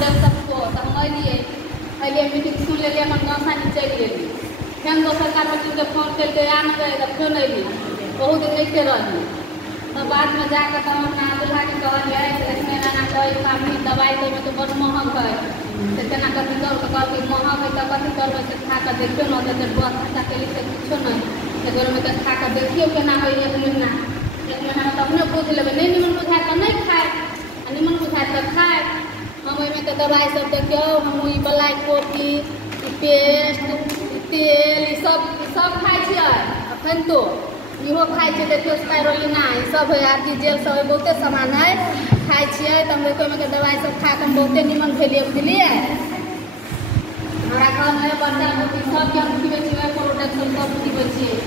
production को तो हम अलिए मीटिंग सुन लेलिए अपन गाँव सानी चल गेली फिर दोसर का के फोन करके आ न गए तो फिर अली बहुत दिन लेके रही तो बाद में जाकर तो अपना दूल्हा के कहलिए इसमें ना कोई काम नहीं दवाई तो में तो बहुत महंग है तो केना कथी कर कहती महंग है तो कथी करबे से खा कर देखियो न तो बस खर्चा के लिए कुछो नहीं एगो में तो खा कर देखियो केना है एक महीना में तो अपने पूछ लेबै नहीं निमन बुझाए तो नहीं खाए निमन बुझाए तो खाए हम ओहिमे के दवाई सब देखियो हम ई बलाई कॉफी पेस्ट तेल सब खाए छियै अखन तो इहो खाए छियै देखियो स्पाइरुलिना ई सब है आदि जेल सब है बहुते सामान है खाए छियै तो हम देखियो के दवाई सब खा के हम बहुते निमन भेलिए बुझलिए हमरा घर में बच्चा बुच्ची सब के हम खिबै छियै प्रोडक्शन सब खिबै छियै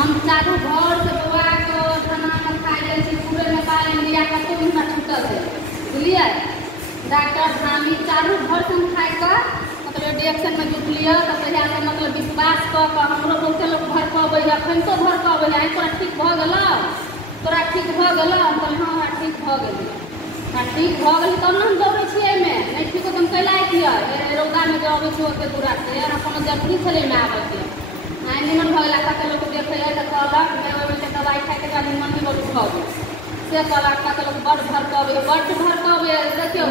हम चारू घर से बउआ के खाना खाए जाइ छी पूरे नेपाल इंडिया कतौ हिनका छूटल है बुझलिए डॉक्टर धामी चारू घर से हम खाए का मतलब रिएक्शन में जुटलिए तो तहिया से मतलब विश्वास कऽ के हमरो बहुते लोग घर कहबै अखन तो घर कहबै आई तोरा ठीक भऽ गेलौ तोरा ठीक भऽ गेलौ हम कहलिए हाँ हमरा ठीक भऽ गेलै ठीक भऽ गेलै तब ने हम दौड़ै छियै एहिमे नहीं ठीक हो तो हम कैला अइतियै रौदा में जो अबै छी ओते दूरा से कोनो जरूरी छलै में आबैके आई निमन भऽ गेला कते लोग देखै है तो कहलक ओहिमे से दवाई खाए के बाद निमन भी बहुत भऽ गेल से कहलक कते लोग बड़ भड़कबै देखियो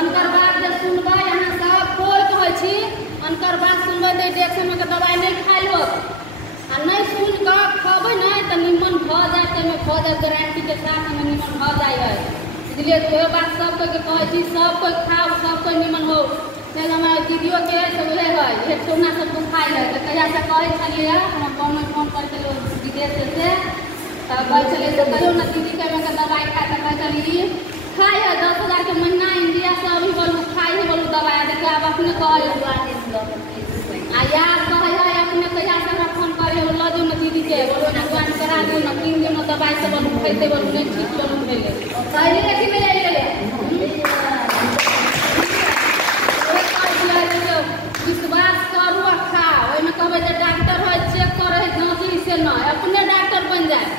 अनकर बात जे सुनबै अहाँ सब कोई कहै छी अनकर बात सुनबै तो रिएक्शन के दवाई नहीं खाइ लो आ नहीं सुन कऽ खबै नहीं तो निमन भऽ जाए ताहिमे भऽ जाए गारंटी के साथ में निमन भऽ जाइ है बुझलिए तो बात सब कोई के कहै छी सब कोई खाओ सब कोई निमन हो से हमारे दीदियों के से उहे है ये सोना सब दुखाई है तो कहिया से कहै छलिए हम फोन करके लोग विदेश से तब कहै छलिए तो कहियो ना दीदी के दवाई खाए तो कहै छलिए खाए है 10,000 के महीना इंडिया से अभी बोलू खाए है बोलू दवाई देखिए अब अपने कहै आ याद कहै है अपने कहिया से हमरा फोन करे लो जो ना दीदी के बोलो ना ज्वाइन करा दो ना 3 दिन में दवाई से बोलू खैते बोलू नहीं ठीक बोलू भेले पहले देखी में ले ले विश्वास करू आ खाओ ओहिमे कहबै जे डॉक्टर है चेक करे है जांची से ना अपने डॉक्टर बन जाए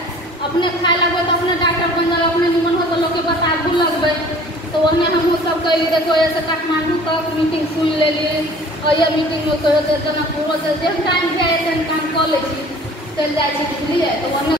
अपने खाए लगबै तो अपने डॉक्टर बन जाए अपने निमन हो तो लोग के बताबू लगबै तो ओने हमहूँ सब कैली देखो ऐसे काठमांडू तक मीटिंग सुन लेली और ये मीटिंग में कहो जनकपुर से जे टाइम जाए काम कऽ लै छी चलि जाइ छी बुझलिए तो